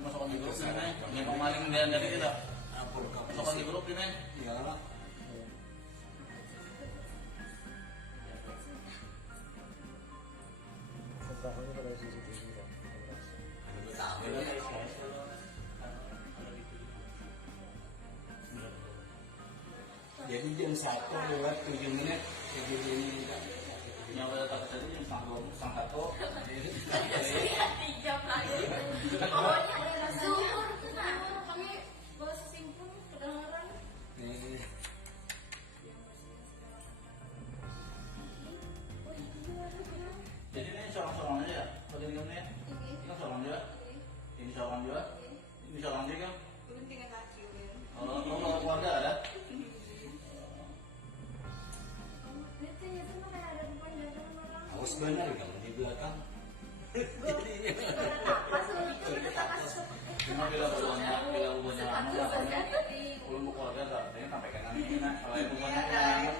dimasukkan di grup ini, yang pemaling dari kita. Masukkan di grup ini. Iya lah. Kontrakannya pada CCTV kan. Tahu lah saya. Jadi jam 1 lewat 7 menit kejadian Yang udah tak tadi yang sang satu. Lihat 3 jam lagi. Pokoknya ada zuhur kami bahas simpul kedengaran. nih. Jadi ini seorang-seorang aja ya? Bagaimana ya? Ini seorang juga? Ini seorang juga? Ini seorang juga kan? Belum tinggal kaki udah. Kalau keluarga ada? Itu mah kayak ada depan jalan orang. Haus benar kalau di belakang. Cuma bila hubungannya lama, belum keluarga tak? Ini sampai kanan ini, kalau hubungannya